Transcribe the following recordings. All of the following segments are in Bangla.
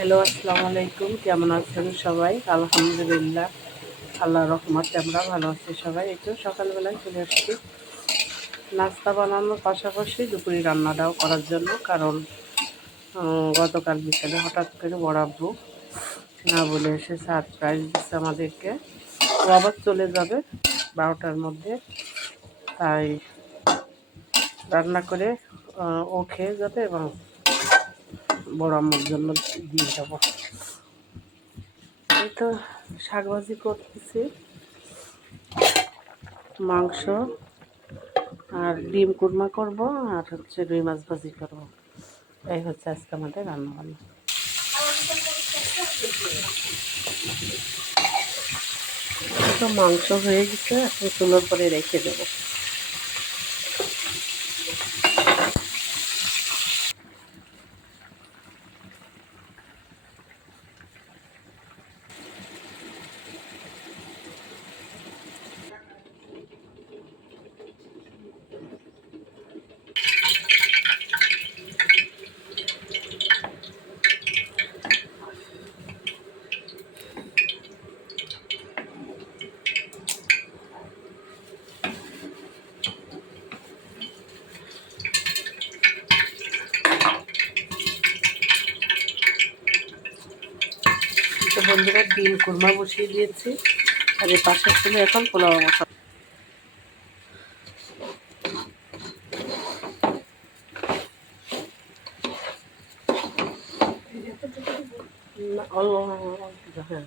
হ্যালো, আসসালামু আলাইকুম। কেমন আছেন সবাই? আলহামদুলিল্লাহ আল্লাহ রহমতে আমরা ভালো আছি সবাই। একটু সকালবেলায় চলে আসছি নাস্তা বানানোর পাশাপাশি দুপুরি রান্নাটাও করার জন্য, কারণ গতকাল বিকেলে হঠাৎ করে বড় আব্বু না বলে এসে সারপ্রাইজ দিচ্ছে আমাদেরকে। ও আবার চলে যাবে বারোটার মধ্যে। তাই রান্না করে ও খেয়ে যাবে এবং বড় আম্মুর জন্য দিয়ে যাব। এই তো শাকভাজি করতেছি, মাংস আর ডিম কুরমা করব আর হচ্ছে রুই মাছ ভাজি করব। এই হচ্ছে আজকে আমাদের রান্না বান্না তো মাংস হয়ে গেছে, এখন চুলোর পরে রেখে দেবো। তো বন্ধুরা ডিম কুরমা বসিয়ে দিয়েছি। আর এই পাশের চুলে এখন পোলাও মশলা হ্যাঁ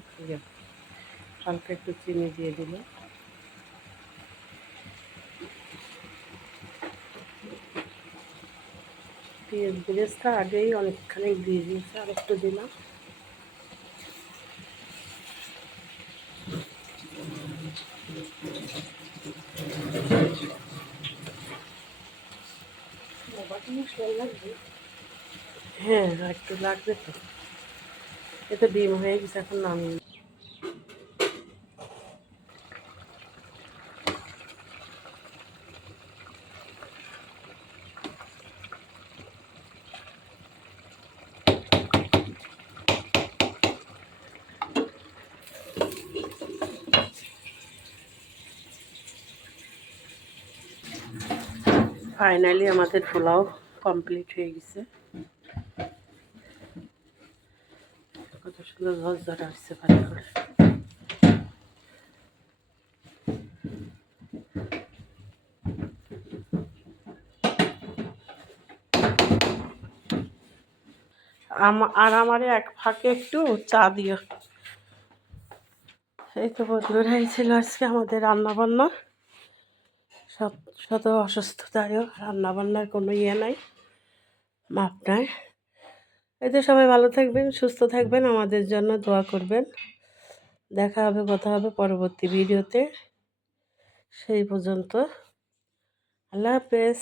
হালকা একটু চিনি দিয়ে দিলে। পেঁয়াজ আগেই অনেকখানি দিয়ে দিয়েছে আর একটু দিলাম। হ্যাঁ একটু লাগবে তো। এতে ডিম হয়ে গেছে এখন নামিয়ে ফাইনালি আমাদের পোলাও। কমপ্লিট হয়ে গেছে। কত সুন্দর ঝরঝর আসছে ভালো করে আর আমারে এক ফাঁকে একটু চা দিও। এই তো বন্ধুরাই ছিল আজকে আমাদের রান্না বান্না সব শত অসুস্থতারও রান্না বান্নার কোনো ইয়ে নাই। মাপ নাই এতে সবাই ভালো থাকবেন, সুস্থ থাকবেন, আমাদের জন্য দোয়া করবেন। দেখা হবে, কথা হবে পরবর্তী ভিডিওতে। সেই পর্যন্ত, আল্লাহ হাফেজ।